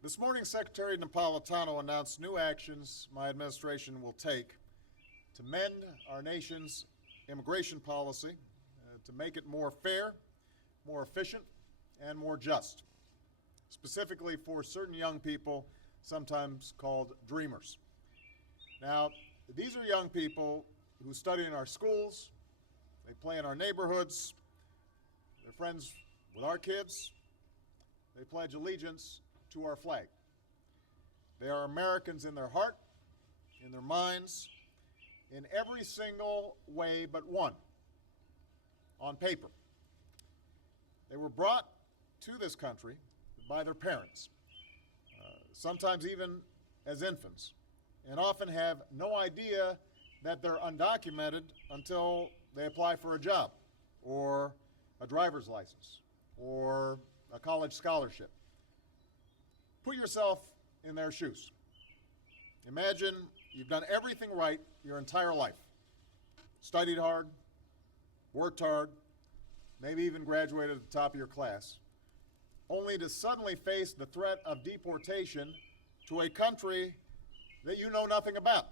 This morning, Secretary Napolitano announced new actions my administration will take to mend our nation's immigration policy, to make it more fair, more efficient, and more just, specifically for certain young people, sometimes called dreamers. Now, these are young people who study in our schools, they play in our neighborhoods, they're friends with our kids, they pledge allegiance to our flag. They are Americans in their heart, in their minds, in every single way but one, on paper. They were brought to this country by their parents, sometimes even as infants, and often have no idea that they're undocumented until they apply for a job or a driver's license or a college scholarship. Put yourself in their shoes. Imagine you've done everything right your entire life. Studied hard, worked hard, maybe even graduated at the top of your class, only to suddenly face the threat of deportation to a country that you know nothing about,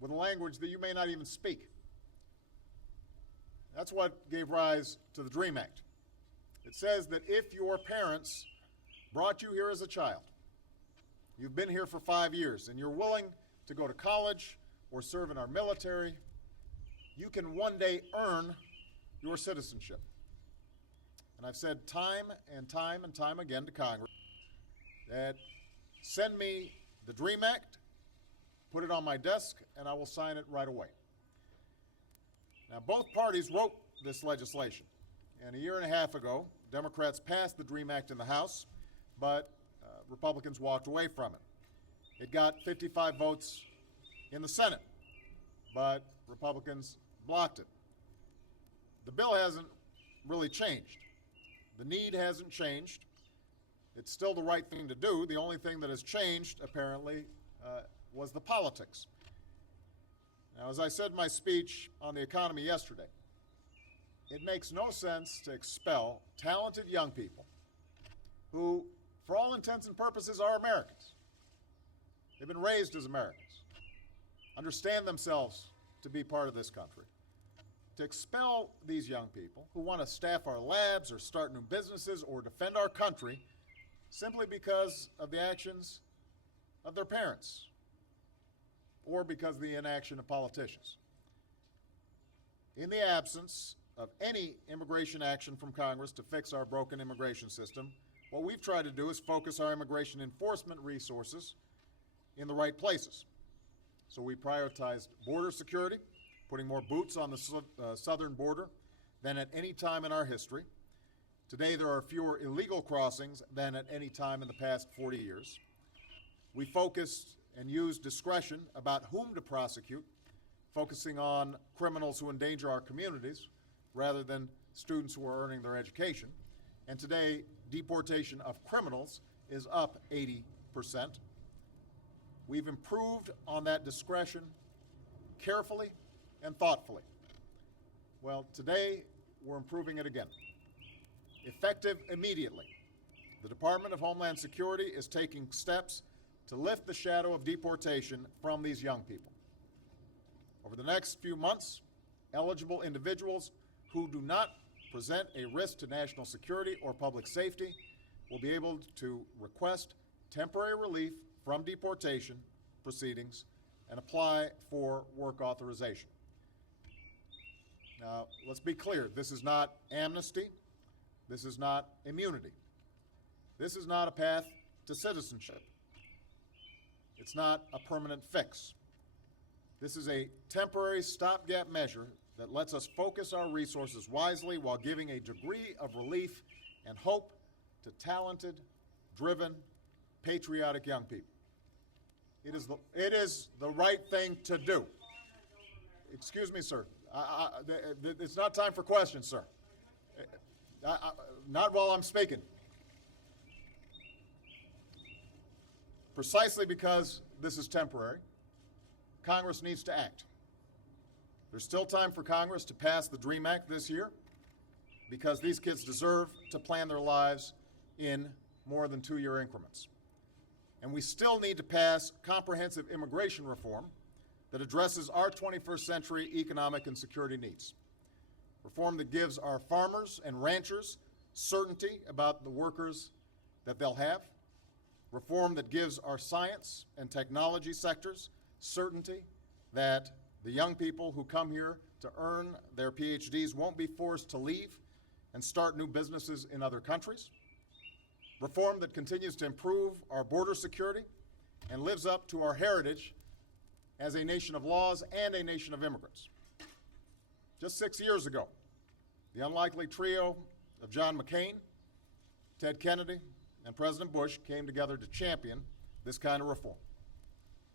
with a language that you may not even speak. That's what gave rise to the DREAM Act. It says that if your parents brought you here as a child, you've been here for 5 years, and you're willing to go to college or serve in our military, you can one day earn your citizenship. And I've said time and time and time again to Congress that send me the DREAM Act, put it on my desk, and I will sign it right away. Now, both parties wrote this legislation, and a year and a half ago, Democrats passed the DREAM Act in the House, but Republicans walked away from it. It got 55 votes in the Senate, but Republicans blocked it. The bill hasn't really changed. The need hasn't changed. It's still the right thing to do. The only thing that has changed, apparently, was the politics. Now, as I said in my speech on the economy yesterday, it makes no sense to expel talented young people who, for all intents and purposes, are Americans. They've been raised as Americans, understand themselves to be part of this country. To expel these young people who want to staff our labs or start new businesses or defend our country simply because of the actions of their parents or because of the inaction of politicians. In the absence of any immigration action from Congress to fix our broken immigration system, what we've tried to do is focus our immigration enforcement resources in the right places. So we prioritized border security, putting more boots on the southern border than at any time in our history. Today, there are fewer illegal crossings than at any time in the past 40 years. We focused and used discretion about whom to prosecute, focusing on criminals who endanger our communities rather than students who are earning their education. And today, deportation of criminals is up 80%. We've improved on that discretion carefully and thoughtfully. Well, today, we're improving it again. Effective immediately, the Department of Homeland Security is taking steps to lift the shadow of deportation from these young people. Over the next few months, eligible individuals who do not present a risk to national security or public safety will be able to request temporary relief from deportation proceedings and apply for work authorization. Now, let's be clear, this is not amnesty. This is not immunity. This is not a path to citizenship. It's not a permanent fix. This is a temporary stopgap measure that lets us focus our resources wisely while giving a degree of relief and hope to talented, driven, patriotic young people. It is the right thing to do. Excuse me, sir. It's not time for questions, sir. Not while I'm speaking. Precisely because this is temporary, Congress needs to act. There's still time for Congress to pass the DREAM Act this year because these kids deserve to plan their lives in more than 2-year increments. And we still need to pass comprehensive immigration reform that addresses our 21st century economic and security needs. Reform that gives our farmers and ranchers certainty about the workers that they'll have. Reform that gives our science and technology sectors certainty that the young people who come here to earn their PhDs won't be forced to leave and start new businesses in other countries. Reform that continues to improve our border security and lives up to our heritage as a nation of laws and a nation of immigrants. Just 6 years ago, the unlikely trio of John McCain, Ted Kennedy, and President Bush came together to champion this kind of reform.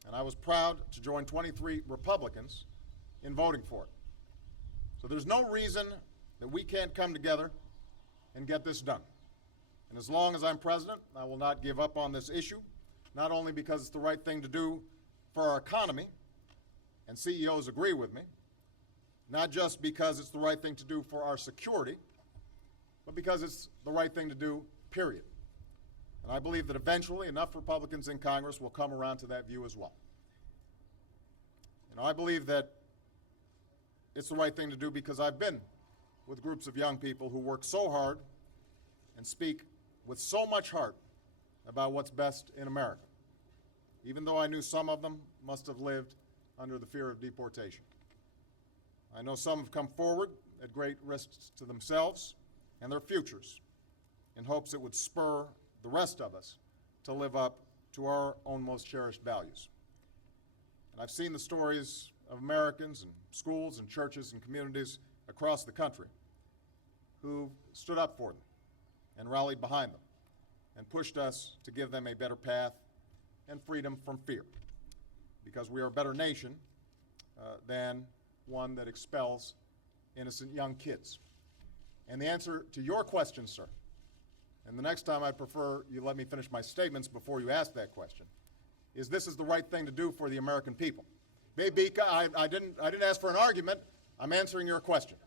And I was proud to join 23 Republicans in voting for it. So there's no reason that we can't come together and get this done. And as long as I'm president, I will not give up on this issue, not only because it's the right thing to do for our economy, and CEOs agree with me, not just because it's the right thing to do for our security, but because it's the right thing to do, period. And I believe that eventually enough Republicans in Congress will come around to that view as well. And I believe that it's the right thing to do because I've been with groups of young people who work so hard and speak with so much heart about what's best in America, even though I knew some of them must have lived under the fear of deportation. I know some have come forward at great risks to themselves and their futures in hopes it would spur the rest of us to live up to our own most cherished values. And I've seen the stories of Americans and schools and churches and communities across the country who stood up for them and rallied behind them and pushed us to give them a better path and freedom from fear, because we are a better nation than one that expels innocent young kids. And the answer to your question, sir, and the next time I'd prefer you let me finish my statements before you ask that question, is this is the right thing to do for the American people. Maybe I didn't ask for an argument. I'm answering your question.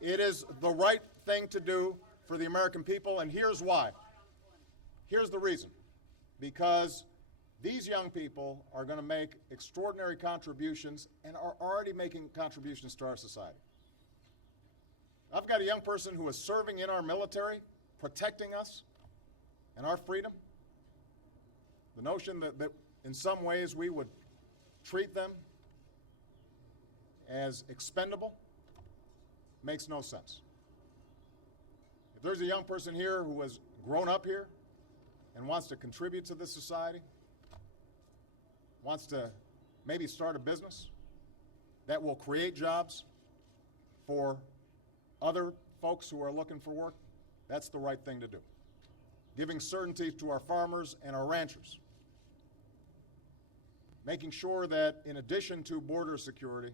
It is the right thing to do for the American people, and here's why. Here's the reason. Because these young people are going to make extraordinary contributions and are already making contributions to our society. I've got a young person who is serving in our military, protecting us and our freedom. The notion that in some ways we would treat them as expendable makes no sense. If there's a young person here who has grown up here and wants to contribute to this society, wants to maybe start a business that will create jobs for other folks who are looking for work, that's the right thing to do. Giving certainty to our farmers and our ranchers. Making sure that in addition to border security,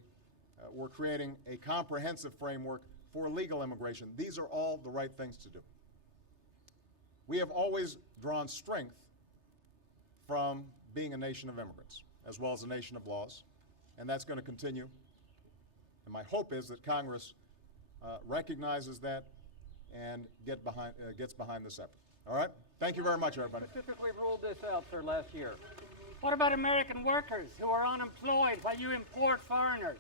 we're creating a comprehensive framework for legal immigration. These are all the right things to do. We have always drawn strength from being a nation of immigrants, as well as a nation of laws, and that's going to continue. And my hope is that Congress recognizes that and gets behind this effort. All right? Thank you very much, everybody. Specifically ruled this out, sir, last year. What about American workers who are unemployed while you import foreigners?